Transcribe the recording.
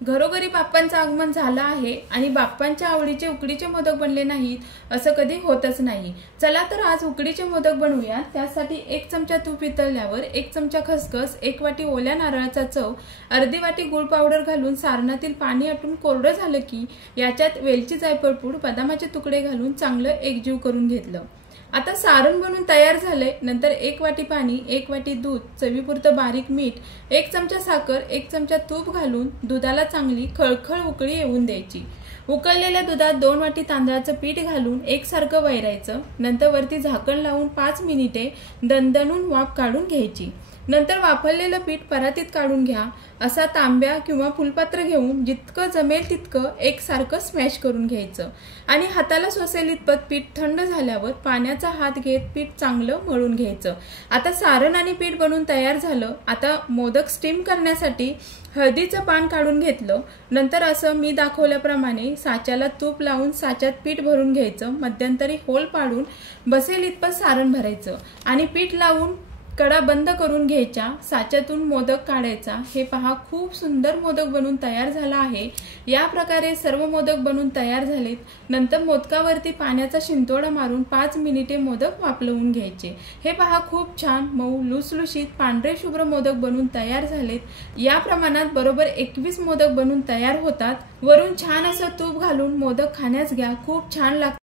घरोघरी बाप्पांचं आगमन झालं आहे आणि बाप्पांच्या आवडीचे उकडीचे मोदक बनले नाहीत असं कधी होतच नाही। चला तर आज उकडीचे मोदक बनवूया। त्यासाठी 1 चमचा तूप वितळल्यावर 1 चमचा खसखस, 1 वाटी ओल्या नारळाचा चव, अर्धी वाटी गुळ पावडर घालून सारणातील पाणी आटून कोरडं झालं की याच्यात वेलची, जायफळ पूड, बदामाचे तुकडे घालून चांगलं एकजीव करून घेतलं। आता सारण बनून तयार झाले। नंतर 1 वाटी पाणी, 1 वाटी दूध, चवीपुरतं बारीक मीठ, 1 चमचा साखर, 1 चमचा तूप घालून दुधाला चांगली खळखळ उकळी येऊन द्यायची। उकळलेल्या दुधात 2 वाटी तांदळाचं पीठ घालून एकसारखं वैरायचं। नंतर वरती झाकण लावून 5 मिनिटे दणदणून वाफ काढून घ्यायची। नंतर वाफवलेलं पीठ परातीत काढून घ्या। असा तांब्या किंवा फुलपात्र घेऊन जितकं जमेल तितकं एकसारखं स्मॅश करून घ्यायचं आणि हाताला सोसेल इतपत पीठ थंड झाल्यावर पाण्याचा हात घेत पीठ चांगलं मळून घ्यायचं। आता सारण आणि पीठ बनून तयार झालं। आता मोदक स्टीम करण्यासाठी हळदीचं पान काढून घेतलं। नंतर असं मी दाखवल्याप्रमाणे साच्याला तूप लावून साच्यात पीठ भरून घ्यायचं। मध्यंतरी होल पाडून बसेल इतपत सारण भरायचं आणि पीठ लावून कडा बंद करून घ्यायच्या। साच्यातून मोदक काढायचा। हे पहा, खूप सुंदर मोदक बनून तयार झाला आहे। या प्रकारे सर्व मोदक बनून तयार झालेत। नंतर मोदकावरती पाण्याचा शिंतोडा मारून 5 मिनिटे मोदक वाफलवून घ्यायचे। हे पहा, खूप छान मऊ लुसलुशीत पांढरे शुभ्र मोदक बनून तयार झालेत। या प्रमाणात बरोबर 21 मोदक बनून तयार होतात। वरून छान असं तूप घालून मोदक खाण्यास घ्या, खूप छान लागतात।